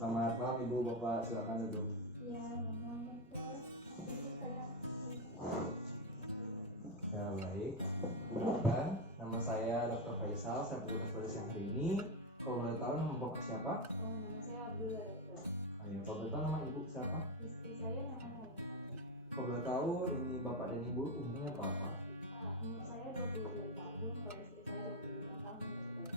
Selamat malam Ibu, Bapak, silakan duduk. Ya, memang dokter. Jadi saya Ya, baik. Kemudian, nama saya Dr. Faisal, saya bertugas pada siang hari ini. Kalau boleh tahu nama Bapak siapa? nama saya Abdullah dokter. Ayo, kalau boleh tahu nama Ibu siapa? Istri saya namanya Kalau boleh tahu ini Bapak dan Ibu umurnya berapa? umur saya 22 tahun, kalau istri saya 25 tahun dokter.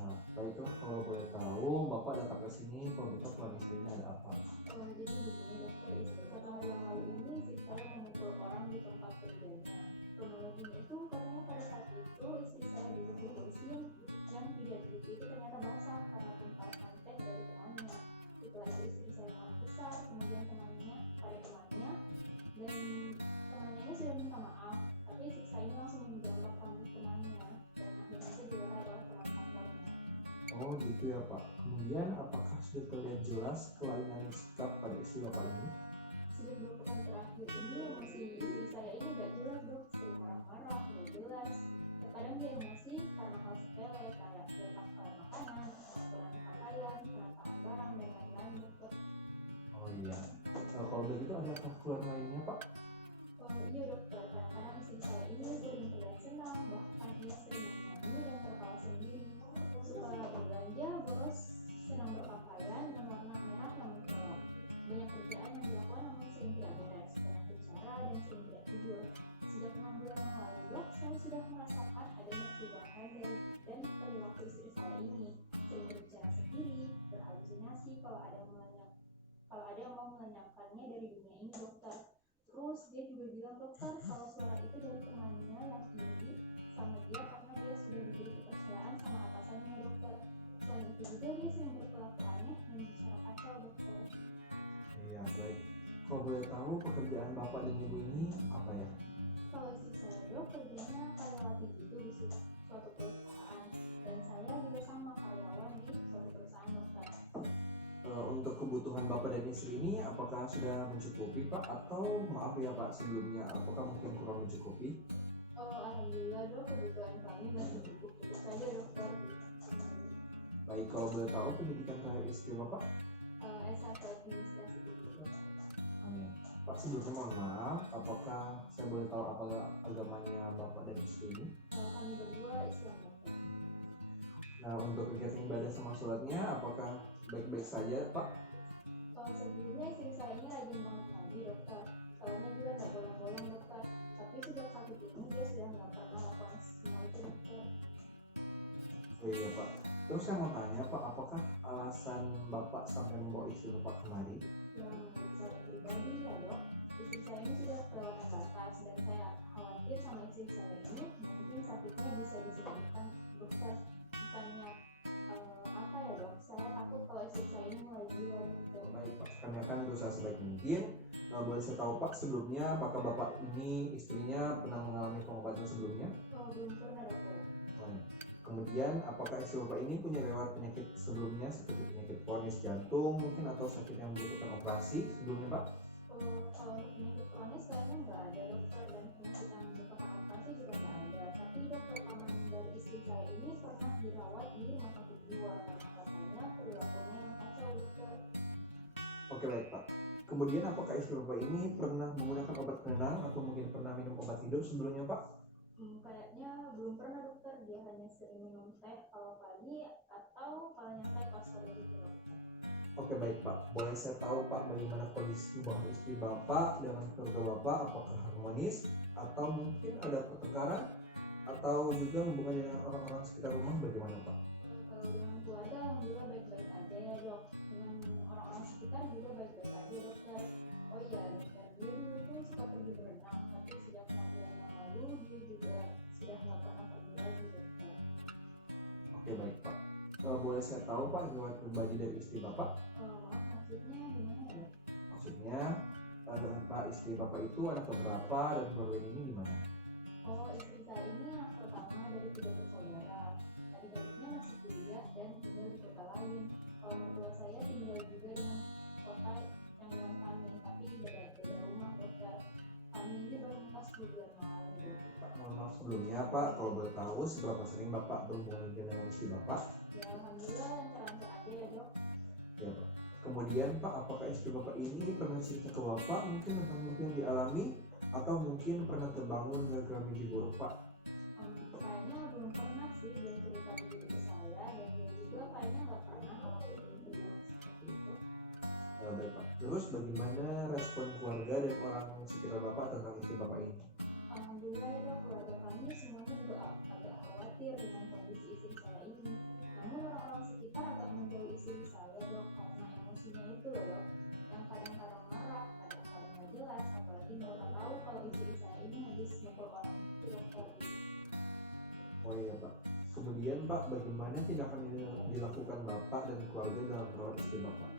Nah, baiklah kalau boleh tahu Bapak datang ke sini kalau kita pulang istrinya ada apa? Jadi begini dokter, satu hari yang lalu ini istri saya memukul orang di tempat kerjanya. Kronologinya itu katanya pada saat itu istri saya duduk di kursi yang tidak duduk itu ternyata basah karena tumpahan santet dari temannya. Setelah itu istri saya marah besar, kemudian temannya dan temannya ini sudah minta maaf, tapi istri saya ini langsung menjawab temannya dan akhirnya itu diwarai oleh teman kantornya. Oh gitu ya Pak. Kemudian apakah sudah terlihat jelas kelainan sikap pada istri Bapak ini? Sejak 2 pekan terakhir ini emosi istri saya ini gak jelas dok, sering marah-marah, gak jelas. Terkadang dia emosi karena hal sepele kayak letak makanan, pengaturan pakaian, penataan barang, dan lain-lain dokter. Oh iya. Nah, kalau begitu ada faktor lainnya Pak? Iya dokter, kadang-kadang istri saya ini sering terlihat senang, bahkan ia sering menyanyi dan tertawa sendiri. Suka berbelanja, boros, senang berpakaian dan warna merah yang mencolok. Banyak kerjaan yang dilakukan namun sering tidak beres, banyak bicara dan sering tidak tidur. Sejak 6 bulan yang lalu, saya sudah merasakan adanya perubahan dan perilaku istri saya ini. Sering berbicara sendiri, berhalusinasi kalau ada yang mau melenyapkannya dari dunia ini dokter. Terus dia juga bilang dokter kalau suara itu dari temannya yang tinggi sama dia karena dia sudah diberi kepercayaan sama atasannya dokter. Selain itu juga dia sering berperilaku aneh dan bicara kacau dokter. Iya baik. Kalau boleh tahu pekerjaan Bapak dan Ibu ini apa ya? Kalau istri saya dok kerjanya karyawati gitu di suatu perusahaan dan saya juga sama karyawan di suatu perusahaan dokter. Untuk kebutuhan Bapak dan istri ini apakah sudah mencukupi Pak? Atau maaf ya Pak sebelumnya apakah mungkin kurang mencukupi? Alhamdulillah dok, kebutuhan kami masih cukup saja dokter. Baik, kalau boleh tahu pendidikan terakhir istri Bapak? S1 administrasi itu. Amin. Pak sebelumnya mohon maaf, apakah saya boleh tahu apa agamanya Bapak dan istri ini? Kami berdua Islam dokter. Nah untuk kegiatan ibadah sama sholatnya apakah baik-baik saja Pak? Sebelumnya istri saya ini rajin banget ngaji dokter. Soalnya juga nggak bolong-bolong dokter. Tapi sejak sakit ini dia sudah nggak pernah melakukan semua itu dokter. Oh iya Pak. Terus saya mau tanya Pak, apakah alasan Bapak sampai membawa istri Bapak kemari? Yang menurut saya pribadi ya dok, istri saya ini sudah kelewatan batas dan saya khawatir sama istri saya ini mungkin sakitnya bisa disembuhkan dokter. Bukannya apa ya dok, saya takut kalau istri saya ini mulai gila gitu. Baik Pak, kami akan berusaha sebaik mungkin. Boleh saya tahu Pak sebelumnya apakah Bapak ini istrinya pernah mengalami pengobatan sebelumnya? Belum pernah dokter. Kemudian apakah istri Bapak ini punya riwayat penyakit sebelumnya seperti penyakit kronis jantung mungkin atau sakit yang membutuhkan operasi sebelumnya Pak? Kalau penyakit kronis kayaknya nggak ada dokter, dan penyakit yang membutuhkan operasi juga nggak ada. Tapi dokter paman dari istri saya ini pernah dirawat di rumah sakit jiwa karena katanya perilakunya yang kacau dokter. Oke baik Pak. Kemudian apakah istri Bapak ini pernah menggunakan obat penenang atau mungkin pernah minum obat tidur sebelumnya Pak? Kayaknya belum pernah dokter, dia hanya sering minum teh kalau pagi atau kalau nyantai pas sore gitu dokter. Oke baik Pak, boleh saya tahu Pak bagaimana kondisi hubungan istri Bapak dengan keluarga Bapak, apakah harmonis atau mungkin ada pertengkaran atau juga hubungan dengan orang-orang sekitar rumah bagaimana Pak? Kalau dengan keluarga alhamdulillah baik-baik aja ya dok, dengan orang-orang sekitar juga baik-baik aja dokter. Oh iya dokter, dia dulu itu suka pergi berenang, tapi sejak 6 bulan yang lalu dia juga sudah nggak pernah pergi lagi dokter. Oke baik Pak. Boleh saya tahu Pak riwayat pribadi dari istri Bapak? Maaf maksudnya gimana ya? Maksudnya Pak istri Bapak itu anak keberapa dan keluarga ini gimana? Istri saya ini anak pertama dari 3 bersaudara. Adik-adiknya masih kuliah dan tinggal di kota lain. Kalau mertua saya tinggal juga dengan kota yang dengan kami, tapi beda rumah dokter. Kami ini baru nikah 10 bulan lalu. Pak, mohon maaf sebelumnya Pak, kalau boleh tahu seberapa sering Bapak berhubungan dengan istri Bapak? Ya alhamdulillah lancar-lancar aja ya dok. Ya Pak. Kemudian Pak, apakah istri Bapak ini pernah cerita ke Bapak mungkin tentang mimpi yang dialami atau mungkin pernah terbangun gara-gara mimpi buruk Pak? Kayaknya belum pernah sih dia cerita begitu ke saya, dan dia juga kayaknya nggak pernah ngalamin mimpi buruk seperti itu. Baik Pak. Terus bagaimana respon keluarga dan orang sekitar Bapak tentang istri Bapak ini? Alhamdulillah ya dok, keluarga kami semuanya juga agak khawatir dengan kondisi istri saya ini. Namun orang-orang sekitar agak menjauhi istri saya dok, karena emosinya itu loh dok, yang kadang-kadang marah, kadang-kadang nggak jelas, apalagi mereka tahu kalau istri saya ini habis mukul orang itu dokter. Oh iya Pak. Kemudian Pak, bagaimana tindakan yang dilakukan Bapak dan keluarga dalam merawat istri Bapak?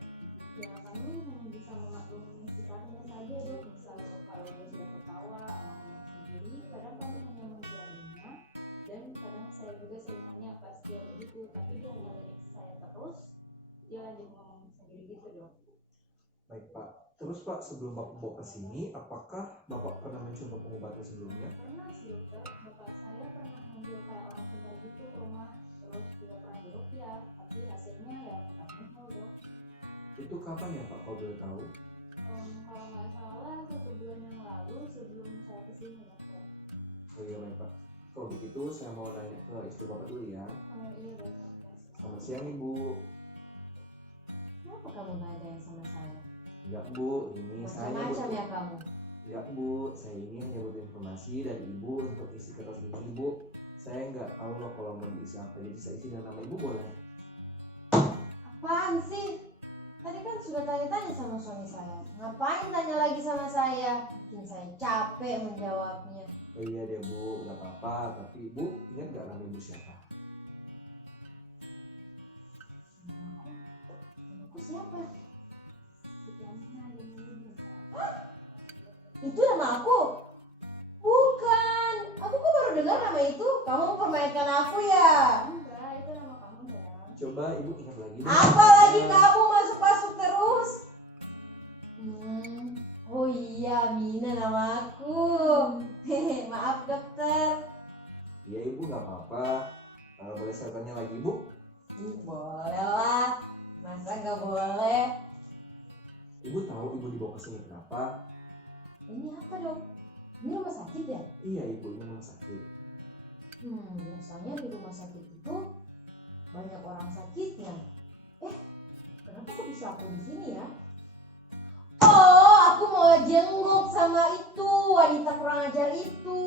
Ya kami hanya bisa memaklumi sifatnya saja dok, misal kalau dia sudah ketawa, ngomong sendiri, kadang kami hanya membiarkannya, dan kadang saya juga sering nanya pas dia begitu, tapi dia ngelirik saya terus, dia lagi ngomong sendiri gitu dok. Baik Pak. Terus Pak, sebelum Bapak bawa ke sini, apakah Bapak pernah mencoba pengobatan sebelumnya? Pernah sih dokter, bapak saya pernah ngambil kayak orang tinggal gitu ke rumah, terus juga pernah diruqyah, tapi hasilnya ya tetap nihil dok. Itu kapan ya Pak, kalau boleh tahu? Kalau nggak salah 1 bulan yang lalu sebelum saya kesini dokter. Oh iya baik Pak. Kalau begitu saya mau nanya ke istri Bapak dulu ya. Iya dok. Selamat siang Ibu. Kenapa kamu nggak ada yang sama saya? Enggak Bu, ini saya Macam-macam butuh. ya kamu. Ya Bu, saya ini hanya butuh informasi dari Ibu untuk isi kertas ini Bu. Saya nggak tahu loh kalau mau diisi apa, jadi saya isi dengan nama Ibu boleh? Apaan sih? Tadi kan sudah tanya-tanya sama suami saya. Ngapain tanya lagi sama saya? Bikin saya capek menjawabnya. Oh iya deh Bu, nggak apa-apa. Tapi Ibu ingat nggak nama Ibu siapa? Aku siapa? Sekiannya dan ini. Itu nama aku? Bukan. Aku kok baru dengar nama itu. Kamu mempermainkan aku ya? Enggak, itu nama kamu dong. Coba Ibu ingat lagi deh. Apa lagi kamu masuk-masuk terus? Oh iya, Mina nama aku. Hehe, maaf dokter. Iya Ibu nggak apa-apa. Boleh saya tanya lagi Bu? Boleh lah. Masa nggak boleh? Ibu tahu Ibu dibawa ke sini kenapa? Ini apa dok? Ini rumah sakit ya? Iya Ibu, ini rumah sakit. Biasanya di rumah sakit itu banyak orang sakitnya. Kenapa kok bisa aku di sini ya? Oh, aku mau jenguk sama itu wanita kurang ajar itu.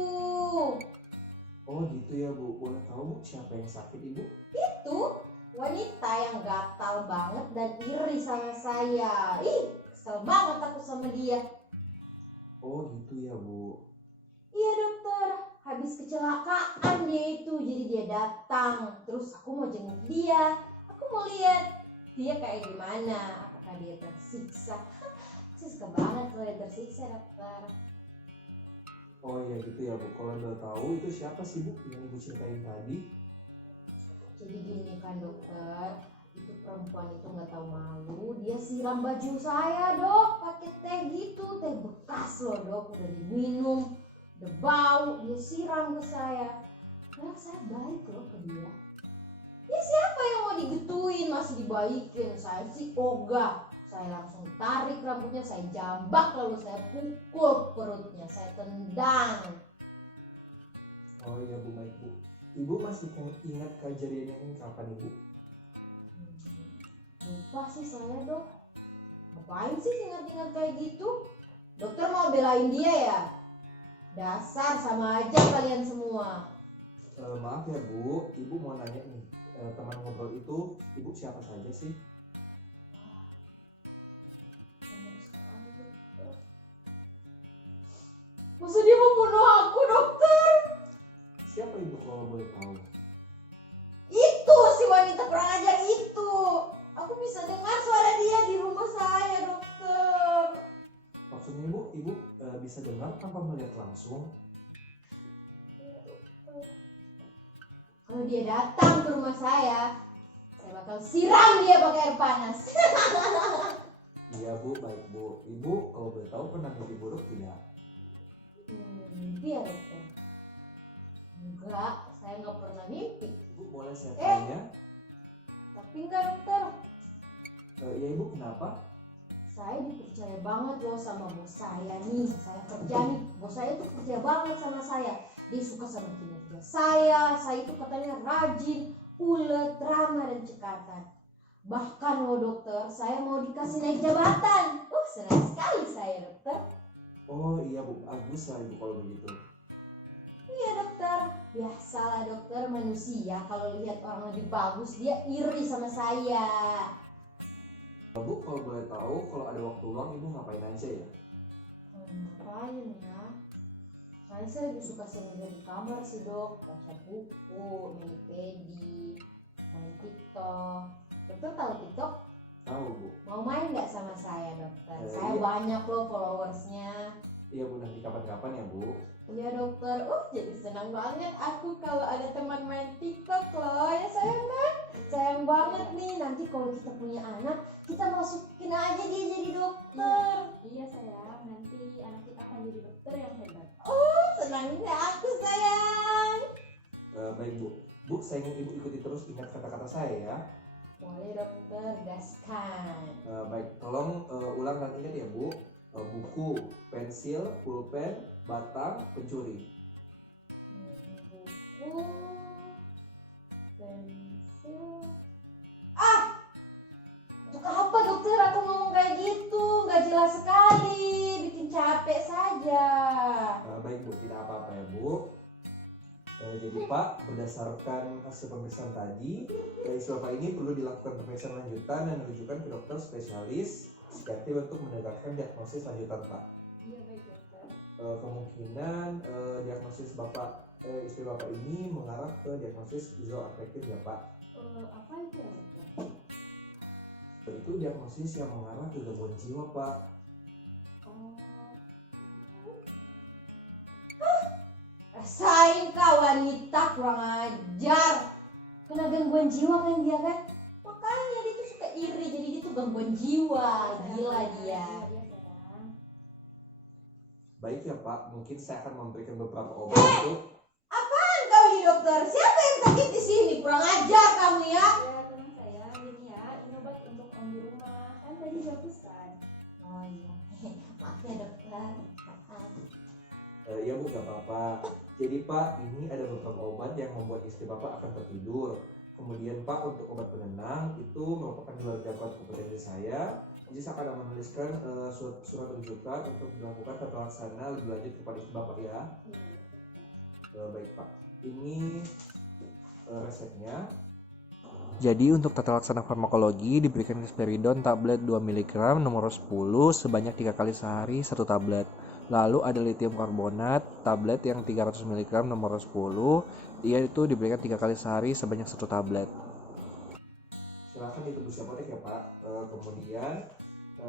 Oh gitu ya Bu, boleh tahu Bu siapa yang sakit Ibu? Itu wanita yang gatal banget dan iri sama saya. Kesel banget aku sama dia. Oh gitu ya Bu. Iya dokter, habis kecelakaan dia itu, jadi dia datang. Terus aku mau jenguk dia, aku mau lihat dia kayak gimana, apakah dia tersiksa. Saya suka banget kalau dia tersiksa dokter. Oh iya gitu ya Bu, kalau boleh tahu itu siapa sih Bu yang Ibu ceritain tadi? Jadi gini kan dokter, itu perempuan itu nggak tahu malu, dia siram baju saya dok, pakai teh gitu, teh bekas loh dok, udah diminum, udah bau, dia siram ke saya. Padahal saya baik loh ke dia. Ya siapa yang mau digituin masih dibaikin, saya sih ogah. Saya langsung tarik rambutnya, saya jambak, lalu saya pukul perutnya, saya tendang. Oh iya Bu, baik Bu. Ibu masih ingat kejadian yang kapan Ibu? Lupa sih saya dok. Ngapain sih ingat-ingat kayak gitu? Dokter mau belain dia ya? Dasar sama aja kalian semua. Maaf ya Bu, Ibu mau nanya nih, teman ngobrol itu Ibu siapa saja sih? Masa dia mau bunuh aku dokter? Siapa Ibu kalau boleh tahu? Itu si wanita kurang ajar itu. Aku bisa dengar suara dia di rumah saya dokter. Maksudnya Ibu bisa dengar tanpa melihat langsung? Kalau dia datang ke rumah saya bakal siram dia pakai air panas. Iya Bu, baik Bu. Ibu kalau boleh tahu pernah mimpi buruk tidak? Mimpi ya dokter? Enggak, saya nggak pernah mimpi. Ibu boleh saya tanya? Tapi enggak dokter. Ya ibu, kenapa? Saya dipercaya banget loh sama bos saya nih. Saya kerja nih, bos saya tuh percaya banget sama saya. Dia suka sama kinerja saya itu katanya rajin, ulet, ramah, dan cekatan. Bahkan loh dokter, saya mau dikasih naik jabatan. Senang sekali saya dokter. Oh iya bu, bagus lah ibu kalau begitu. Iya dokter, biasalah dokter, manusia kalau lihat orang lebih bagus dia iri sama saya. Bu, kalau boleh tahu, kalau ada waktu luang ibu ngapain aja ya? Ngapain ya? Saya lebih suka sendiri di kamar sih dok, baca buku, main pedi, main TikTok. Dokter tahu TikTok? Tahu bu. Mau main nggak sama saya dokter? Saya Iya. banyak loh followersnya. Iya bu, nanti kapan-kapan ya bu. Iya dokter, jadi senang banget aku kalau ada teman main TikTok loh. Ya sayang kan? Sayang banget nih, nanti kalau kita punya anak, kita masukin aja dia jadi dokter. Iya sayang, nanti anak kita akan jadi dokter yang hebat. Senangnya aku sayang. Baik bu. Bu, saya ingin ibu ikuti terus ingat kata-kata saya ya. Boleh dokter, gaskan. Baik, tolong ulang dan ingat ya bu. Buku, pensil, pulpen, batang, pencuri. Buku, pensil. Untuk apa dokter aku ngomong kayak gitu? Gak jelas sekali, bikin capek saja. Baik bu, tidak apa-apa ya bu. Jadi Pak, berdasarkan hasil pemeriksaan tadi, istri Bapak ini perlu dilakukan pemeriksaan lanjutan dan dirujukan ke dokter spesialis psikiatri untuk menegakkan diagnosis lanjutan Pak. Iya baik dokter. Kemungkinan diagnosis istri Bapak ini mengarah ke diagnosis schizoafektif ya Pak. Apa itu ya dokter? Itu diagnosis yang mengarah ke gangguan jiwa Pak. Oh, Rasain kah wanita kurang ajar. Kena gangguan jiwa kan dia kan? Makanya dia tuh suka iri, jadi dia tuh gangguan jiwa. Gila dia. Iya sayang. Baik ya Pak, mungkin saya akan memberikan beberapa obat untuk Apaan kau ini dokter? Siapa yang sakit di sini? Kurang ajar kamu ya. Ya tenang sayang, ini ya, ini obat untuk om di rumah. Kan tadi bagus kan? Oh iya. Maaf ya dokter. Maaf. Ya bu, gak apa-apa. Jadi Pak, ini ada beberapa obat yang membuat istri Bapak akan tertidur. Kemudian Pak, untuk obat penenang itu merupakan luar jangkauan kompetensi saya. Jadi saya akan menuliskan surat rujukan untuk dilakukan tata laksana lebih lanjut kepada istri Bapak ya. Iya dokter. Baik Pak, ini resepnya. Jadi untuk tata laksana farmakologi diberikan risperidon tablet 2 mg nomor 10 sebanyak 3 kali sehari 1 tablet. Lalu ada lithium karbonat tablet yang 300 mg nomor 10, dia itu diberikan 3 kali sehari sebanyak 1 tablet. Silahkan ditebus apotek ya Pak. Kemudian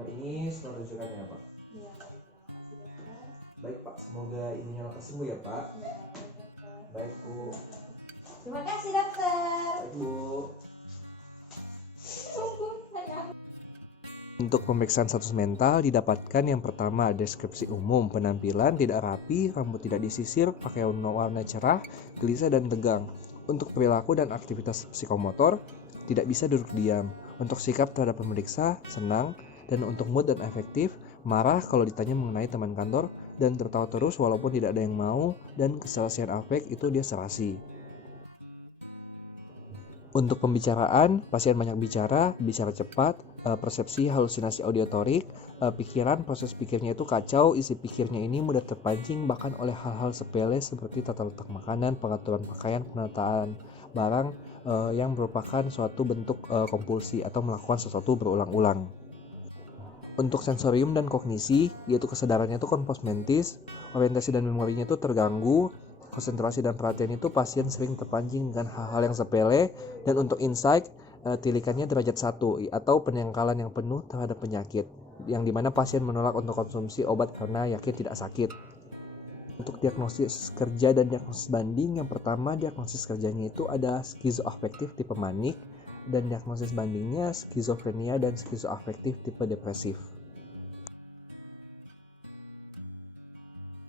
ini surat rujukannya ya Pak. Iya baik, terima kasih dokter. Baik Pak, semoga ininya lekas sembuh ya Pak. Iya baik dokter. Baik Bu. Terima kasih dokter. Baik Bu. Tunggu sayang. Untuk pemeriksaan status mental didapatkan yang pertama deskripsi umum, penampilan tidak rapi, rambut tidak disisir, pakaian warna cerah, gelisah dan tegang. Untuk perilaku dan aktivitas psikomotor tidak bisa duduk diam. Untuk sikap terhadap pemeriksa senang, dan untuk mood dan efektif marah kalau ditanya mengenai teman kantor dan tertawa terus walaupun tidak ada yang mau, dan keserasian afek itu dia serasi. Untuk pembicaraan, pasien banyak bicara, bicara cepat, persepsi halusinasi auditorik, pikiran, proses pikirnya itu kacau, isi pikirnya ini mudah terpancing bahkan oleh hal-hal sepele seperti tata letak makanan, pengaturan pakaian, penataan barang yang merupakan suatu bentuk kompulsi atau melakukan sesuatu berulang-ulang. Untuk sensorium dan kognisi, yaitu kesadarannya itu kompos mentis, orientasi dan memorinya itu terganggu, konsentrasi dan perhatian itu pasien sering terpancing dengan hal-hal yang sepele, dan untuk insight, tilikannya derajat 1 atau penyangkalan yang penuh terhadap penyakit, yang dimana pasien menolak untuk konsumsi obat karena yakin tidak sakit. Untuk diagnosis kerja dan diagnosis banding, yang pertama diagnosis kerjanya itu ada skizoafektif tipe manik, dan diagnosis bandingnya skizofrenia dan skizoafektif tipe depresif.